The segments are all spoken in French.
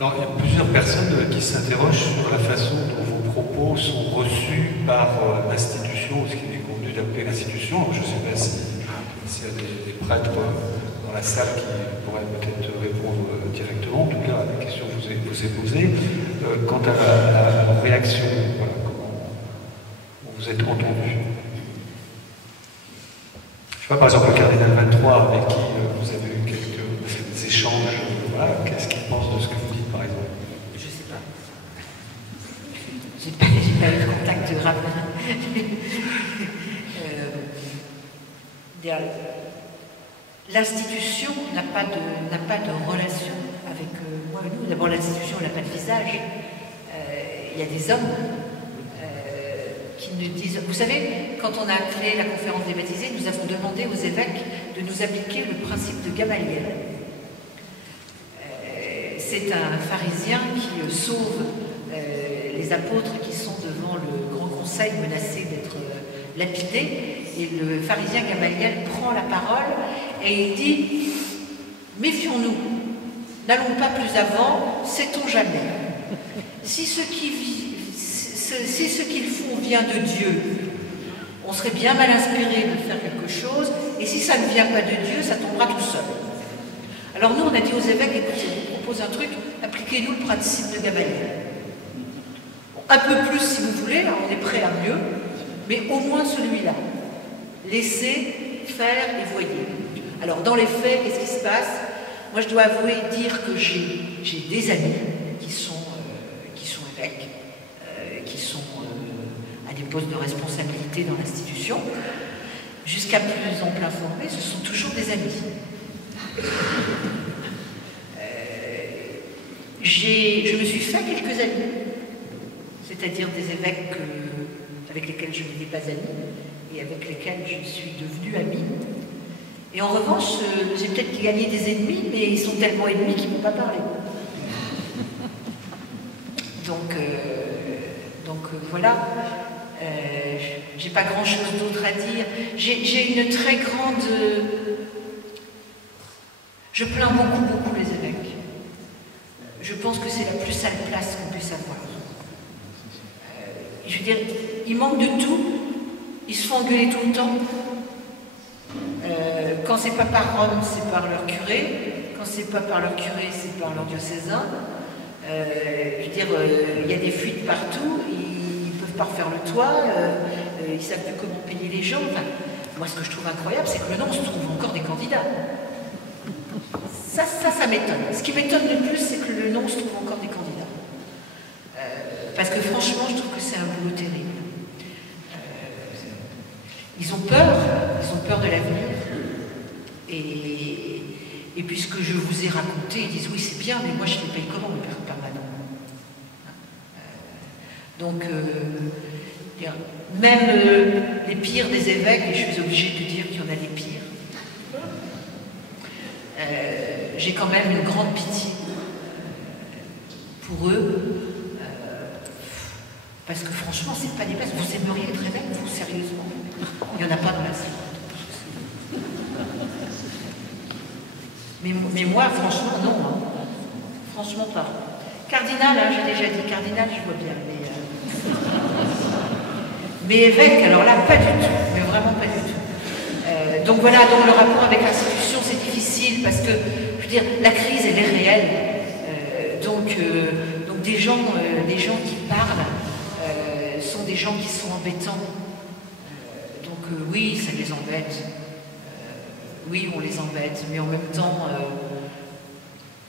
Alors, il y a plusieurs personnes qui s'interrogent sur la façon dont vos propos sont reçus par l'institution, ce qu'il est convenu d'appeler l'institution. Je ne sais pas s'il y a des prêtres dans la salle qui pourraient peut-être répondre directement, en tout cas à la question que je vous ai posée. Quant à la réaction, voilà, comment vous êtes entendu. Je sais pas, par exemple, le cardinal 23 avec qui vous avez eu quelques échanges, voilà, qu'est-ce qu'il pense de ce que vous dites, par exemple? Je sais pas. J'ai pas eu de contact grave. L'institution n'a pas de relation avec moi et nous. D'abord, l'institution n'a pas de visage. Il y a des hommes qui nous disent... Vous savez, quand on a créé la conférence des baptisés, nous avons demandé aux évêques de nous appliquer le principe de Gamaliel. C'est un pharisien qui sauve les apôtres qui sont devant le grand conseil menacés d'être lapidés. Et le pharisien Gamaliel prend la parole et il dit « Méfions-nous, n'allons pas plus avant, sait-on jamais. Si ce qu'ils font vient de Dieu, on serait bien mal inspiré de faire quelque chose, et si ça ne vient pas de Dieu, ça tombera tout seul. » Alors nous, on a dit aux évêques, écoutez, je vous propose un truc, appliquez-nous le principe de Gamaliel. Un peu plus si vous voulez, on est prêt à mieux, mais au moins celui-là. Laissez faire et voyez. Alors dans les faits, qu'est-ce qui se passe? Moi je dois avouer dire que j'ai des amis qui sont évêques, qui sont à des postes de responsabilité dans l'institution. Jusqu'à plus ample informé, ce sont toujours des amis. Je me suis fait quelques amis, c'est-à-dire des évêques avec lesquels je n'étais pas amie et avec lesquels je suis devenue amie. Et en revanche, j'ai peut-être gagné des ennemis, mais ils sont tellement ennemis qu'ils ne m'ont pas parlé. Donc voilà, j'ai pas grand-chose d'autre à dire. J'ai une très grande... Je plains beaucoup les évêques. Je pense que c'est la plus sale place qu'on puisse avoir. Je veux dire, ils manquent de tout, ils se font engueuler tout le temps. Quand c'est pas par Rome, c'est par leur curé. Quand c'est pas par leur curé, c'est par leur diocésain. Je veux dire, il y a des fuites partout, ils peuvent pas refaire le toit, ils savent plus comment payer les gens. Enfin, moi, ce que je trouve incroyable, c'est que le nonce trouve encore des candidats. Ça m'étonne. Ce qui m'étonne le plus, c'est que le nonce trouve encore des candidats. Parce que franchement, je trouve que c'est un boulot terrible. Ils ont peur de l'avenir. Et puisque je vous ai raconté, ils disent oui, c'est bien, mais moi je les paye comment, le père permanent? Donc, même les pires des évêques, et je suis obligée de dire qu'il y en a les pires, j'ai quand même une grande pitié pour eux, parce que franchement, c'est pas des places. Vous aimeriez être évêque, vous, sérieusement? Il n'y en a pas dans la salle. Mais moi, franchement, non. Hein. Franchement, pas. Cardinal, hein, j'ai déjà dit cardinal, je vois bien. Mais évêque, alors là, pas du tout. Mais vraiment pas du tout. Donc voilà, donc le rapport avec l'institution, c'est difficile parce que, je veux dire, la crise, elle est réelle. Donc des gens qui parlent sont des gens qui sont embêtants. Oui, ça les embête. Oui, on les embête, mais en même temps,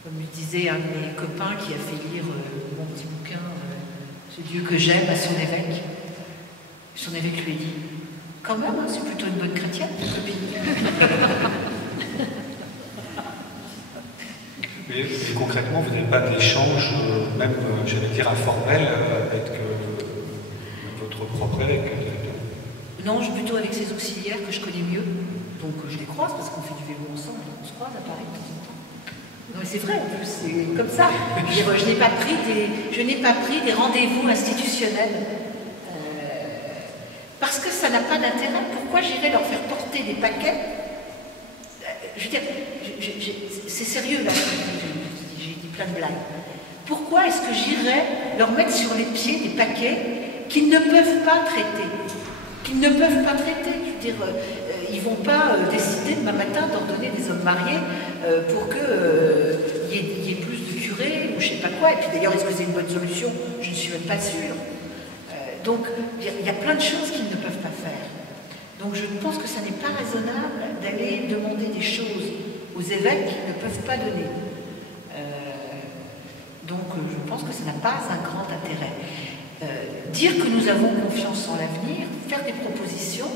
comme me disait un de mes copains qui a fait lire mon petit bouquin, Ce Dieu que j'aime, à son évêque. Son évêque lui a dit, quand même, hein, c'est plutôt une bonne chrétienne, ta copine. Mais concrètement, vous n'avez pas d'échange, même, j'allais dire, informel avec votre propre évêque? Non, plutôt avec ses auxiliaires que je connais mieux. Donc je les croise parce qu'on fait du vélo ensemble, on se croise à Paris de temps en temps. Non mais c'est vrai en plus, c'est comme ça. Je n'ai pas pris des rendez-vous institutionnels parce que ça n'a pas d'intérêt. Pourquoi j'irais leur faire porter des paquets? Je veux dire, c'est sérieux là, j'ai dit plein de blagues. Pourquoi est-ce que j'irais leur mettre sur les pieds des paquets qu'ils ne peuvent pas traiter? Qu'ils ne peuvent pas traiter. Je veux dire, ils ne vont pas décider demain matin d'ordonner des hommes mariés pour qu'il y ait plus de curés ou je ne sais pas quoi. Et puis d'ailleurs, est-ce que c'est une bonne solution? Je ne suis même pas sûre. Donc, il y a plein de choses qu'ils ne peuvent pas faire. Donc, je pense que ça n'est pas raisonnable d'aller demander des choses aux évêques qu'ils ne peuvent pas donner. Donc, je pense que ça n'a pas un grand intérêt. Dire que nous avons confiance en l'avenir, faire des propositions.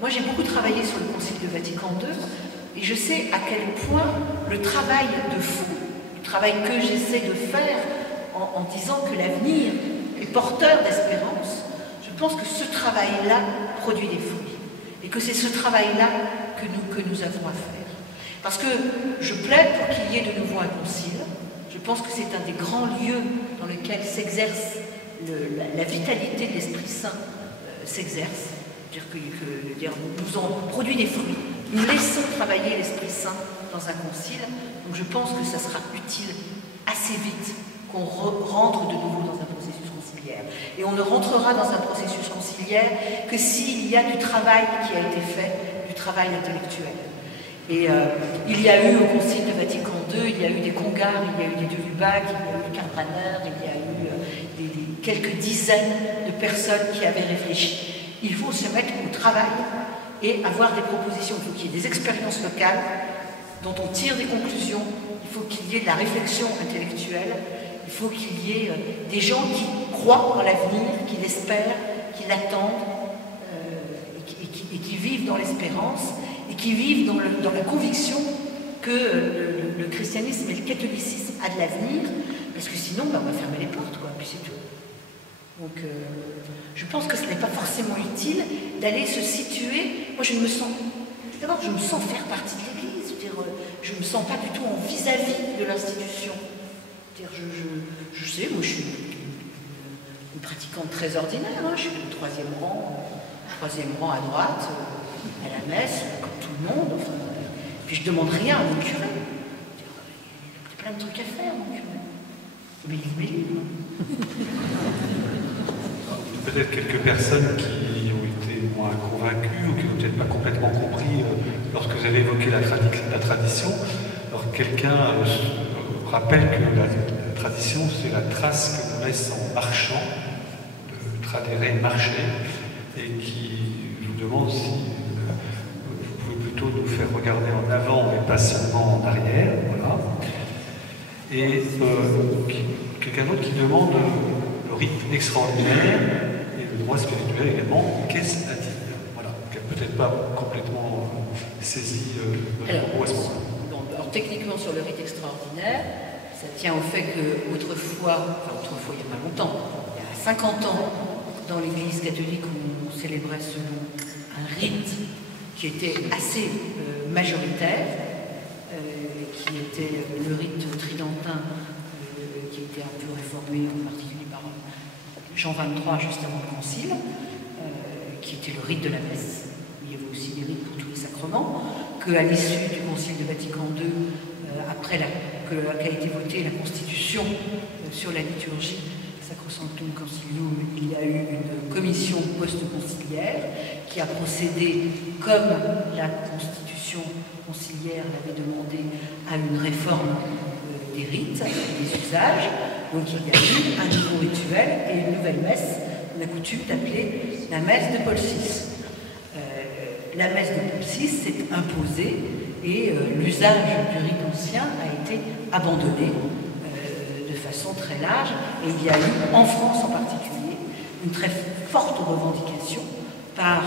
Moi, j'ai beaucoup travaillé sur le Concile de Vatican II et je sais à quel point le travail de fond, le travail que j'essaie de faire en disant que l'avenir est porteur d'espérance, je pense que ce travail-là produit des fruits et que c'est ce travail-là que nous avons à faire. Parce que je plaide pour qu'il y ait de nouveau un concile. Je pense que c'est un des grands lieux dans lesquels s'exerce la vitalité de l'Esprit Saint s'exerce. C'est-à-dire que nous en produit des fruits. Nous laissons travailler l'Esprit Saint dans un concile. Donc je pense que ça sera utile assez vite qu'on rentre de nouveau dans un processus conciliaire. Et on ne rentrera dans un processus conciliaire que s'il y a du travail qui a été fait, du travail intellectuel. Et il y a eu au Concile de Vatican II, il y a eu des Congards, il y a eu des de Lubac, il y a eu Carbraner, il y a eu quelques dizaines de personnes qui avaient réfléchi. Il faut se mettre au travail et avoir des propositions. Il faut qu'il y ait des expériences locales dont on tire des conclusions. Il faut qu'il y ait de la réflexion intellectuelle. Il faut qu'il y ait des gens qui croient en l'avenir, qui l'espèrent, qui l'attendent et qui vivent dans l'espérance et qui vivent dans la conviction que le christianisme et le catholicisme a de l'avenir, parce que sinon, on va fermer les portes, quoi, puis c'est tout. Donc, je pense que ce n'est pas forcément utile d'aller se situer. Moi, je me sens faire partie de l'Église. Je ne me sens pas du tout en vis-à-vis de l'institution. Je sais, moi, je suis une pratiquante très ordinaire. Hein, je suis au troisième rang à droite, à la messe, comme tout le monde. Enfin, puis je ne demande rien à mon curé. Il y a plein de trucs à faire, mon curé. Mais peut-être quelques personnes qui ont été moins convaincues ou qui n'ont peut-être pas complètement compris lorsque vous avez évoqué la tradition. Alors quelqu'un rappelle que la tradition, c'est la trace que l'on laisse en marchant, de tradere, marcher, et qui vous demande si vous pouvez plutôt nous faire regarder en avant et pas seulement en arrière. Voilà. Et quelqu'un d'autre qui demande le rite extraordinaire et le droit spirituel également, qu'est-ce à dire? Voilà, qui n'a peut-être pas complètement saisi votre propos à ce moment-là. Alors techniquement sur le rite extraordinaire, ça tient au fait qu'autrefois, il n'y a pas longtemps, il y a 50 ans, dans l'Église catholique, on célébrait selon un rite qui était assez majoritaire, qui était le rite tridentin, qui était un peu réformé, en particulier par Jean XXIII, juste avant le Concile, qui était le rite de la messe. Il y avait aussi des rites pour tous les sacrements, qu'à l'issue du Concile de Vatican II, après qu'a été votée la Constitution sur la liturgie, Sacrosanctum Concilium, il y a eu une commission post-conciliaire qui a procédé, comme la Constitution conciliaire l'avait demandé, à une réforme des rites, des usages. Donc il y a eu un nouveau rituel et une nouvelle messe, on a coutume d'appeler la messe de Paul VI. La messe de Paul VI s'est imposée et l'usage du rite ancien a été abandonné de façon très large. Et il y a eu, en France en particulier, une très forte revendication par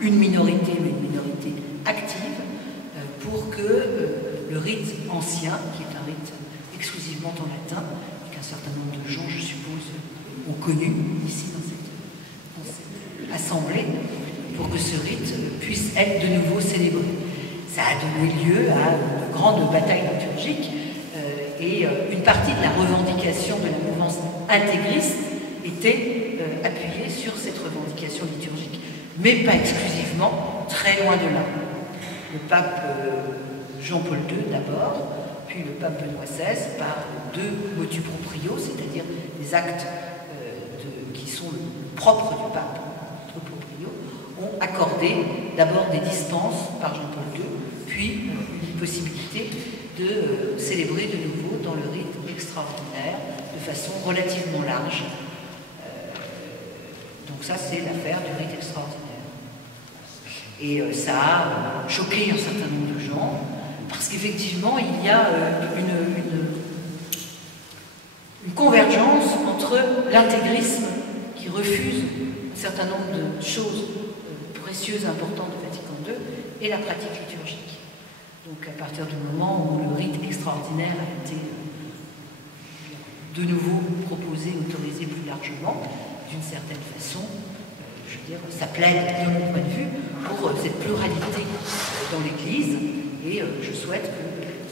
une minorité, mais une minorité active, pour que le rite ancien, qui est un rite exclusivement en latin, et qu'un certain nombre de gens, je suppose, ont connu ici dans cette assemblée, pour que ce rite puisse être de nouveau célébré. Ça a donné lieu à de grandes batailles liturgiques et une partie de la revendication de la mouvance intégriste était appuyée sur cette revendication liturgique, mais pas exclusivement, très loin de là. Le pape Jean-Paul II d'abord, puis puis le pape Benoît XVI, par deux motu proprio, c'est-à-dire des actes qui sont le propre du pape, motu proprio, ont accordé d'abord des dispenses par Jean-Paul II, puis une possibilité de célébrer de nouveau dans le rite extraordinaire de façon relativement large. Donc ça, c'est l'affaire du rite extraordinaire. Et ça a choqué un certain nombre de gens, parce qu'effectivement, il y a une convergence entre l'intégrisme qui refuse un certain nombre de choses précieuses, importantes de Vatican II, et la pratique liturgique. Donc à partir du moment où le rite extraordinaire a été de nouveau proposé, autorisé plus largement, d'une certaine façon, je veux dire, ça plaide, de mon point de vue, pour cette pluralité dans l'Église, et je souhaite que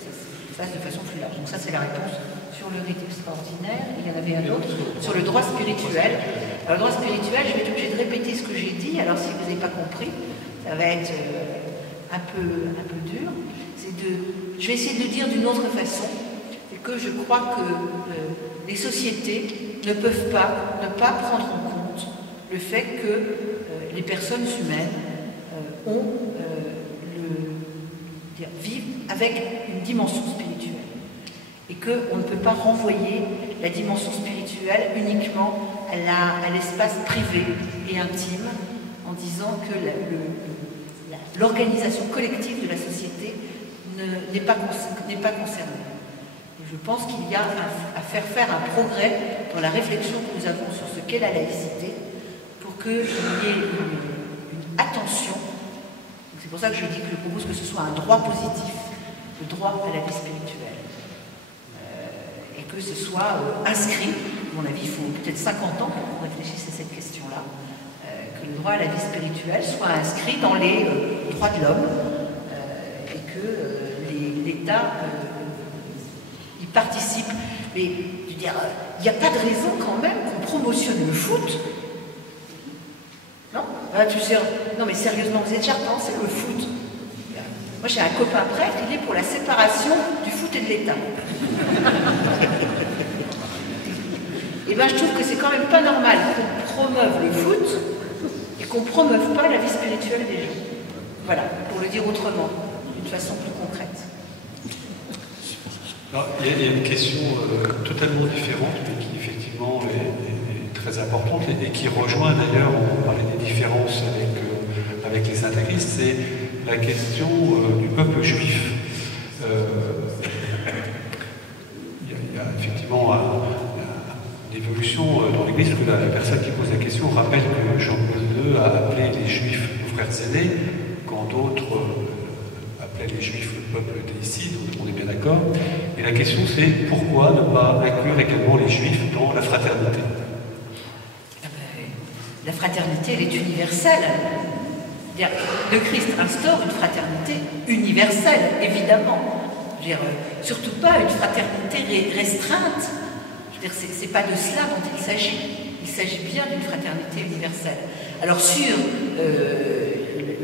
ça se fasse de façon plus large. Donc ça, c'est la réponse sur le rite extraordinaire. Il y en avait un autre sur le droit spirituel. Alors, le droit spirituel, je vais être obligée de répéter ce que j'ai dit, alors si vous n'avez pas compris, ça va être un peu dur. Je vais essayer de le dire d'une autre façon, c'est que je crois que les sociétés ne peuvent pas ne pas prendre en compte le fait que les personnes humaines vivent avec une dimension spirituelle et qu'on ne peut pas renvoyer la dimension spirituelle uniquement à l'espace privé et intime en disant que l'organisation collective de la société n'est pas concernée. Et je pense qu'il y a à faire un progrès dans la réflexion que nous avons sur ce qu'est la laïcité pour qu'il y ait une attention. C'est pour ça que je dis que je propose que ce soit un droit positif, le droit à la vie spirituelle. Et que ce soit inscrit, à mon avis, il faut peut-être 50 ans pour qu'on réfléchisse à cette question-là, que le droit à la vie spirituelle soit inscrit dans les droits de l'homme et que l'État y participe. Mais je veux dire, il n'y a pas de raison quand même qu'on promotionne le foot. Non, non mais sérieusement, vous êtes charpent, c'est le foot. Moi j'ai un copain prêtre, il est pour la séparation du foot et de l'État. Et bien je trouve que c'est quand même pas normal qu'on promeuve le foot et qu'on promeuve pas la vie spirituelle des gens. Voilà, pour le dire autrement, d'une façon plus concrète. Alors, il y a une question totalement différente, mais qui effectivement est très importante et qui rejoint d'ailleurs, on parlait des différences avec les intégristes, c'est la question du peuple juif. Il y a effectivement une évolution dans l'Église, parce que la personne qui pose la question rappelle que Jean-Paul II a appelé les Juifs nos frères aînés, quand d'autres appelaient les Juifs le peuple déicide, on est bien d'accord. Et la question c'est pourquoi ne pas inclure également les Juifs dans la fraternité? La fraternité, elle est universelle. Le Christ instaure une fraternité universelle, évidemment. Surtout pas une fraternité restreinte. C'est pas de cela dont il s'agit. Il s'agit bien d'une fraternité universelle. Alors sur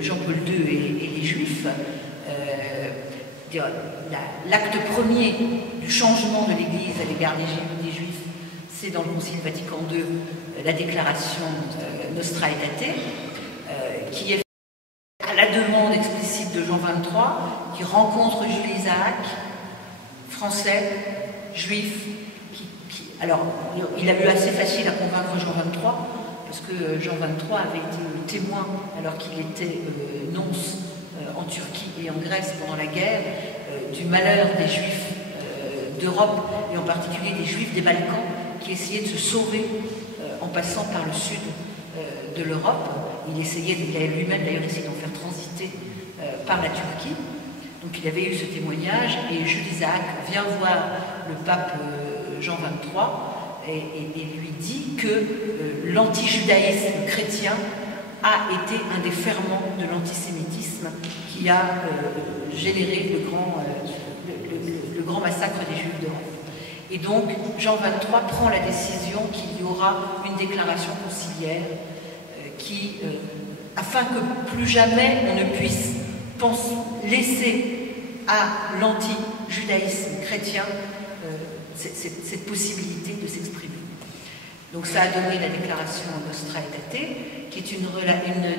Jean-Paul II et les Juifs, l'acte premier du changement de l'Église à l'égard des Juifs, c'est dans le Concile Vatican II, la déclaration Nostra Aetate, qui est à la demande explicite de Jean XXIII, qui rencontre Jules Isaac, français, juif, alors il a eu assez facile à convaincre Jean XXIII, parce que Jean XXIII avait été témoin, alors qu'il était nonce en Turquie et en Grèce pendant la guerre, du malheur des Juifs d'Europe, et en particulier des Juifs des Balkans, qui essayaient de se sauver en passant par le sud de l'Europe. Il a lui-même d'ailleurs essayé d'en faire transiter par la Turquie. Donc il avait eu ce témoignage, et Jules Isaac vient voir le pape Jean XXIII et lui dit que l'antijudaïsme chrétien a été un des ferments de l'antisémitisme qui a généré le grand massacre des Juifs d'Europe. Et donc, Jean XXIII prend la décision qu'il y aura une déclaration conciliaire afin que plus jamais on ne puisse laisser à judaïsme chrétien cette possibilité de s'exprimer. Donc ça a donné la déclaration Nostra Aetate, qui est une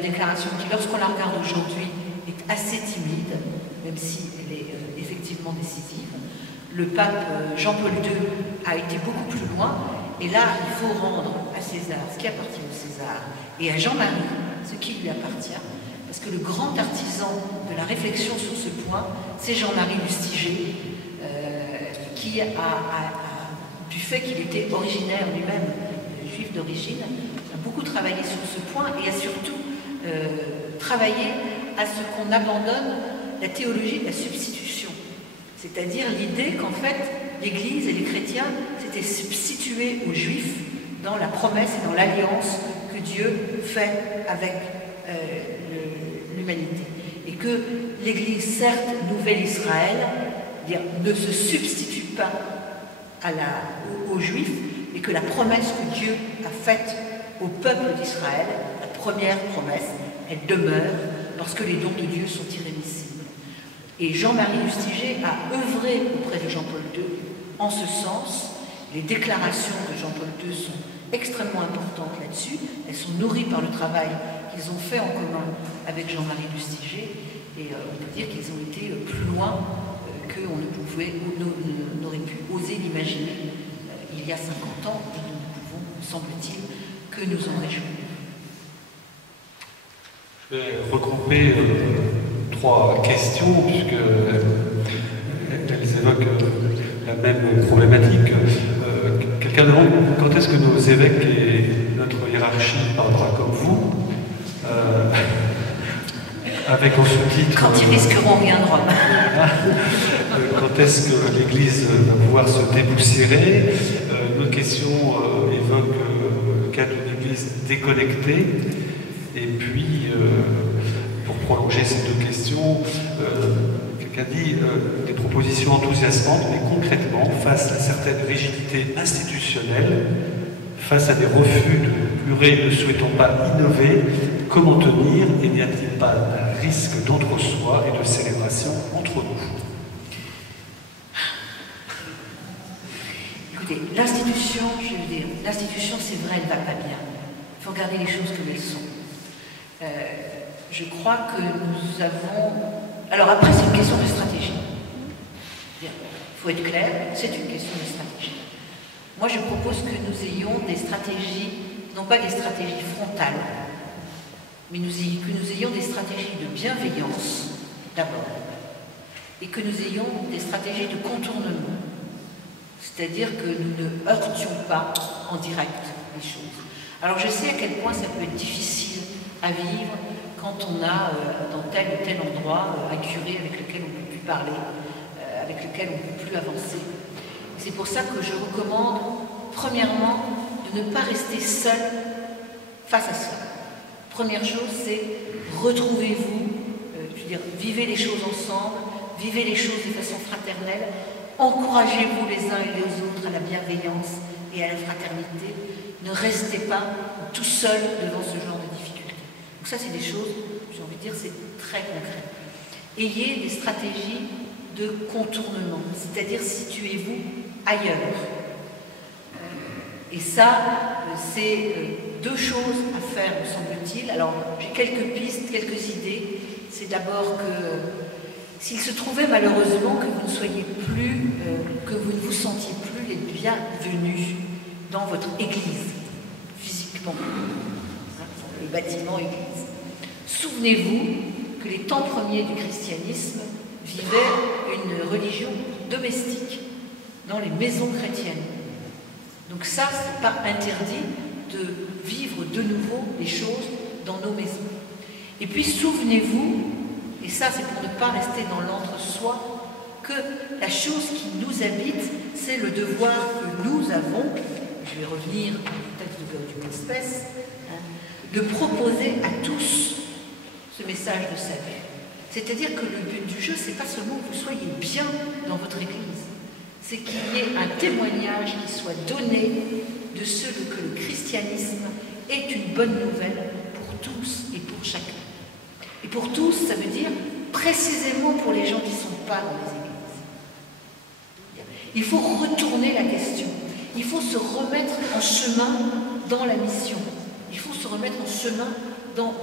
déclaration qui, lorsqu'on la regarde aujourd'hui, est assez timide, même si elle est effectivement décisive. Le pape Jean-Paul II a été beaucoup plus loin, et là, il faut rendre à César ce qui appartient au César, et à Jean-Marie ce qui lui appartient, parce que le grand artisan de la réflexion sur ce point, c'est Jean-Marie Lustiger, qui du fait qu'il était originaire lui-même, juif d'origine, a beaucoup travaillé sur ce point et a surtout travaillé à ce qu'on abandonne la théologie de la substitution. C'est-à-dire l'idée qu'en fait, l'Église et les chrétiens s'étaient substitués aux Juifs dans la promesse et dans l'alliance que Dieu fait avec l'humanité. Et que l'Église, certes, Nouvel Israël, ne se substitue pas aux Juifs, mais que la promesse que Dieu a faite au peuple d'Israël, la première promesse, elle demeure lorsque les dons de Dieu sont irrémissibles. Et Jean-Marie Lustiger a œuvré auprès de Jean-Paul II en ce sens. Les déclarations de Jean-Paul II sont extrêmement importantes là-dessus. Elles sont nourries par le travail qu'ils ont fait en commun avec Jean-Marie Lustiger. Et on peut dire qu'ils ont été plus loin qu'on n'aurait pu oser l'imaginer il y a 50 ans, et nous pouvons, semble-t-il, que nous en réjouir. Je vais regrouper 3 questions, puisqu'elles évoquent la même problématique. Quelqu'un demande quand est-ce que nos évêques et notre hiérarchie parlera comme vous, avec en sous-titre... Quand ils risqueront rien de Rome. Quand est-ce que l'Église va pouvoir se dépoussiérer? Notre question évoque le cas d'une Église déconnectée. Et puis, pour prolonger ces 2 questions, quelqu'un dit des propositions enthousiasmantes, mais concrètement, face à certaines rigidités institutionnelles, face à des refus de curés ne souhaitant pas innover, comment tenir et n'y a-t-il pas un risque d'entre-soi et de célébration entre nous? Écoutez, l'institution, je veux dire, l'institution, c'est vrai, elle ne va pas bien. Il faut regarder les choses comme elles sont. Je crois que nous avons... Alors après, c'est une question de stratégie. Il faut être clair, c'est une question de stratégie. Moi, je propose que nous ayons des stratégies, non pas des stratégies frontales, mais que nous ayons des stratégies de bienveillance, d'abord, et que nous ayons des stratégies de contournement. C'est-à-dire que nous ne heurtions pas en direct les choses. Alors je sais à quel point ça peut être difficile à vivre quand on a dans tel ou tel endroit un curé avec lequel on ne peut plus parler, avec lequel on ne peut plus avancer. C'est pour ça que je recommande, premièrement, de ne pas rester seul face à ça. Première chose, c'est retrouvez-vous, vivez les choses ensemble, vivez les choses de façon fraternelle, encouragez-vous les uns et les autres à la bienveillance et à la fraternité. Ne restez pas tout seul devant ce genre de difficultés. Donc ça, c'est des choses, j'ai envie de dire, c'est très concret. Ayez des stratégies de contournement, c'est-à-dire situez-vous ailleurs. Et ça, c'est 2 choses à faire, me semble-t-il. Alors, j'ai quelques pistes, quelques idées. C'est d'abord que s'il se trouvait malheureusement que vous ne soyez plus, que vous ne vous sentiez plus les bienvenus dans votre église, physiquement, le bâtiment église, souvenez-vous que les temps premiers du christianisme vivaient une religion domestique dans les maisons chrétiennes. Donc ça, c'est pas interdit de vivre de nouveau les choses dans nos maisons. Et puis souvenez-vous, et ça c'est pour ne pas rester dans l'entre-soi, que la chose qui nous habite, c'est le devoir que nous avons, je vais revenir au texte de Gaudium et Spes, de proposer à tous ce message de salut. C'est-à-dire que le but du jeu, c'est pas seulement que vous soyez bien dans votre église, c'est qu'il y ait un témoignage qui soit donné de ce que le christianisme est une bonne nouvelle pour tous et pour chacun. Et pour tous, ça veut dire précisément pour les gens qui ne sont pas dans les églises. Il faut retourner la question. Il faut se remettre en chemin dans la mission. Il faut se remettre en chemin dans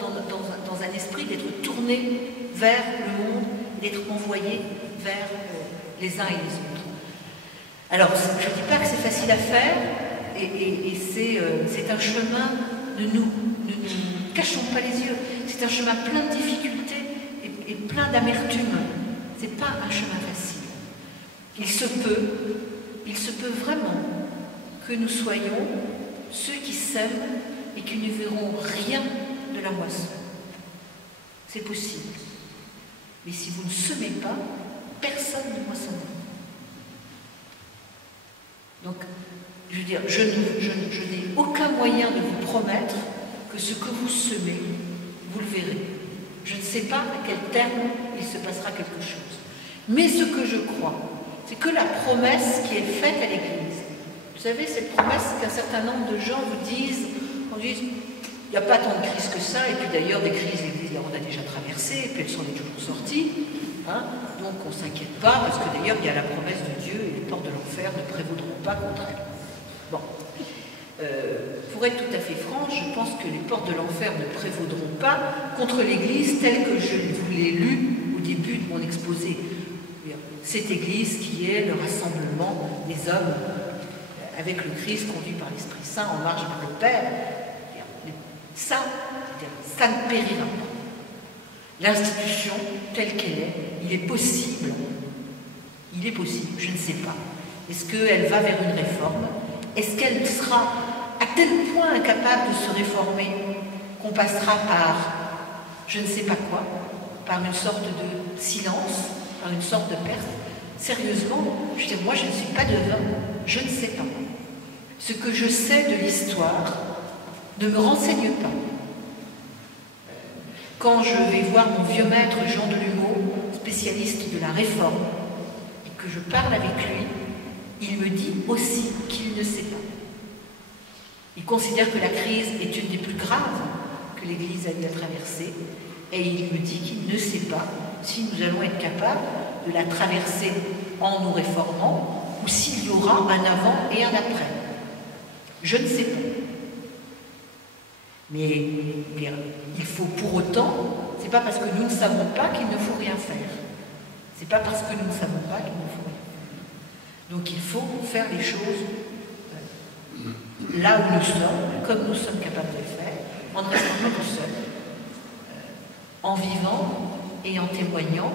un esprit d'être tourné vers le monde, d'être envoyé vers les uns et les autres. Alors, je ne dis pas que c'est facile à faire, et c'est un chemin, ne nous cachons pas les yeux, c'est un chemin plein de difficultés et plein d'amertume. Ce n'est pas un chemin facile. Il se peut vraiment que nous soyons ceux qui sèment et qui ne verront rien de la moisson. C'est possible. Mais si vous ne semez pas, personne ne moissonnera. Donc, je veux dire, je n'ai aucun moyen de vous promettre que ce que vous semez, vous le verrez. Je ne sais pas à quel terme il se passera quelque chose. Mais ce que je crois, c'est que la promesse qui est faite à l'Église, vous savez, cette promesse qu'un certain nombre de gens vous disent, il n'y a pas tant de crises que ça, et puis d'ailleurs, des crises, l'Église, on a déjà traversé, et puis elles sont toujours sorties, hein, donc on ne s'inquiète pas, parce que d'ailleurs, il y a la promesse de Dieu, et les portes de l'enfer ne prévaudront pas contre elle. Bon. Pour être tout à fait franche, je pense que les portes de l'enfer ne prévaudront pas contre l'Église telle que je vous l'ai lu au début de mon exposé. Cette Église qui est le rassemblement des hommes avec le Christ conduit par l'Esprit Saint en marche vers le Père. Ça ne périra pas. L'institution telle qu'elle est, il est possible, je ne sais pas. Est-ce qu'elle va vers une réforme? Est-ce qu'elle sera à tel point incapable de se réformer qu'on passera par je ne sais pas quoi, par une sorte de silence, par une sorte de perte? Sérieusement, moi je ne suis pas devin, je ne sais pas. Ce que je sais de l'histoire ne me renseigne pas. Quand je vais voir mon vieux maître Jean Delumeau, spécialiste de la réforme, et que je parle avec lui, il me dit aussi qu'il ne sait pas. Il considère que la crise est une des plus graves que l'Église a eu à traverser, et il me dit qu'il ne sait pas si nous allons être capables de la traverser en nous réformant, ou s'il y aura un avant et un après. Je ne sais pas. Mais il faut pour autant, c'est pas parce que nous ne savons pas qu'il ne faut rien faire. C'est pas parce que nous ne savons pas qu'il ne faut rien faire. Donc il faut faire les choses là où nous sommes, comme nous sommes capables de le faire, en ne restant pas tout seul, en vivant et en témoignant.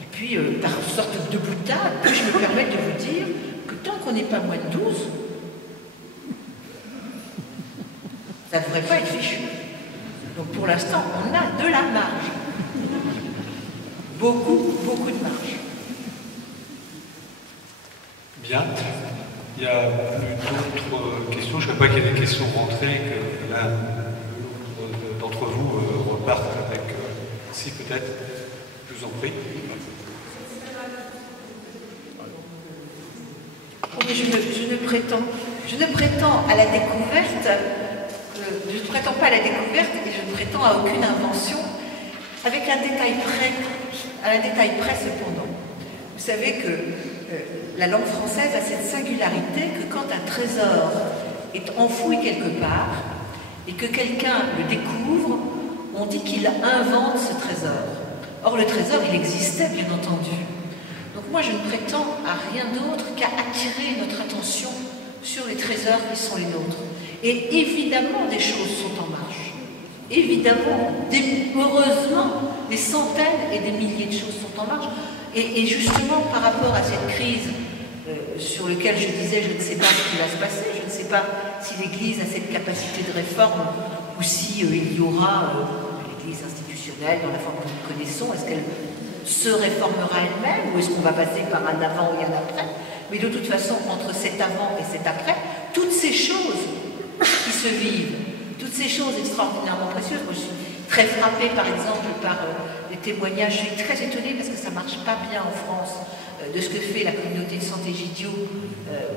Et puis, par sorte de boutade, je me permets de vous dire que tant qu'on n'est pas moins de 12, ça ne devrait pas être fichu. Donc pour l'instant, on a de la marge. Beaucoup de marge. Bien. Il n'y a plus d'autres questions. Je ne sais pas qu'il y ait des questions rentrées, que l'un ou l'autre d'entre vous reparte avec... si peut-être, je vous en prie. Je ne prétends à la découverte, je ne prétends pas à la découverte et je ne prétends à aucune invention, avec un détail près cependant. Vous savez que la langue française a cette singularité que quand un trésor est enfoui quelque part et que quelqu'un le découvre, on dit qu'il invente ce trésor. Or, le trésor, il existait, bien entendu. Donc moi, je ne prétends à rien d'autre qu'à attirer notre attention sur les trésors qui sont les nôtres. Et évidemment, des choses sont en marche. Évidemment, heureusement, des centaines et des milliers de choses sont en marche. Et justement, par rapport à cette crise sur laquelle je disais, je ne sais pas ce qui va se passer, je ne sais pas si l'Église a cette capacité de réforme ou si il y aura l'Église institutionnelle dans la forme que nous connaissons, est-ce qu'elle se réformera elle-même ou est-ce qu'on va passer par un avant et un après? Mais de toute façon, entre cet avant et cet après, toutes ces choses qui se vivent, toutes ces choses extraordinairement précieuses, moi je suis très frappée par exemple par les témoignages, je suis très étonnée parce que ça ne marche pas bien en France, de ce que fait la communauté de Sant'Egidio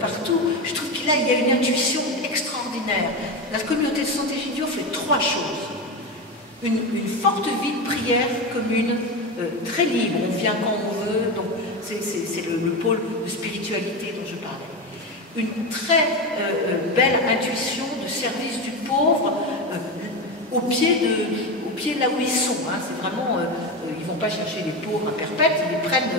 partout. Je trouve qu'il y a une intuition extraordinaire. La communauté de Sant'Egidio fait trois choses. Une forte vie de prière commune, très libre, on vient quand on veut, donc c'est le pôle de spiritualité dont je parlais. Une très belle intuition de service du pauvre au pied de là où ils sont. Hein. C'est vraiment, ils ne vont pas chercher les pauvres à perpète, ils les prennent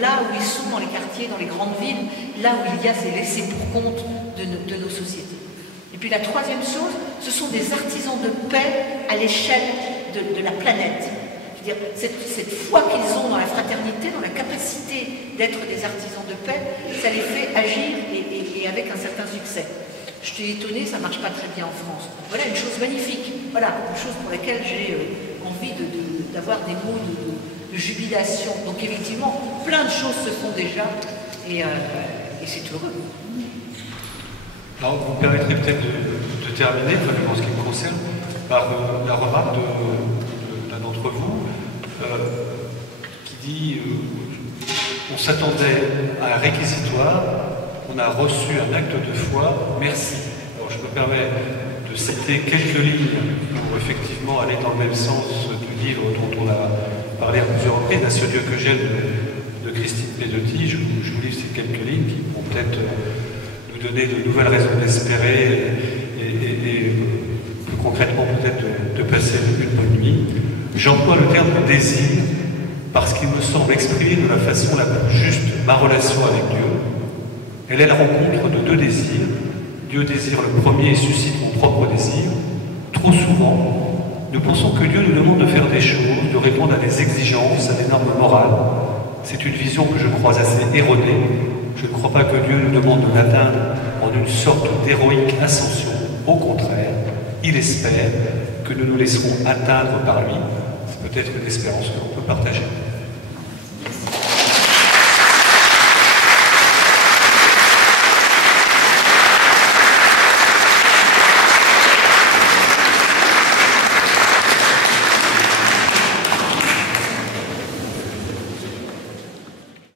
là où ils sont, dans les quartiers, dans les grandes villes, là où il y a ces laissés pour compte de nos sociétés. Et puis la troisième chose, ce sont des artisans de paix à l'échelle de la planète. Je veux dire, cette foi qu'ils ont dans la fraternité, dans la capacité d'être des artisans de paix, ça les fait agir et avec un certain succès. Je t'ai étonné, ça ne marche pas très bien en France. Voilà une chose magnifique, voilà une chose pour laquelle j'ai envie d'avoir des mots de jubilation. Donc effectivement, plein de choses se font déjà et c'est heureux. Alors, vous me permettrez peut-être de terminer, en ce qui me concerne, par la remarque d'un d'entre vous qui dit on s'attendait à un réquisitoire, on a reçu un acte de foi, merci. Alors je me permets de citer quelques lignes pour effectivement aller dans le même sens du livre dont on a parlé à plusieurs reprises, à ce Dieu que j'aime de Christine Pedotti. Je vous lis ces quelques lignes qui vont peut-être nous donner de nouvelles raisons d'espérer et plus concrètement peut-être de passer une bonne nuit. J'emploie le terme désir parce qu'il me semble exprimer de la façon la plus juste ma relation avec Dieu. Elle est la rencontre de deux désirs. Dieu désire le premier et suscite mon propre désir. Trop souvent, nous pensons que Dieu nous demande de faire des choses, de répondre à des exigences, à des normes morales. C'est une vision que je crois assez erronée. Je ne crois pas que Dieu nous demande de l'atteindre en une sorte d'héroïque ascension. Au contraire, il espère que nous nous laisserons atteindre par lui. C'est peut-être une espérance que l'on peut partager.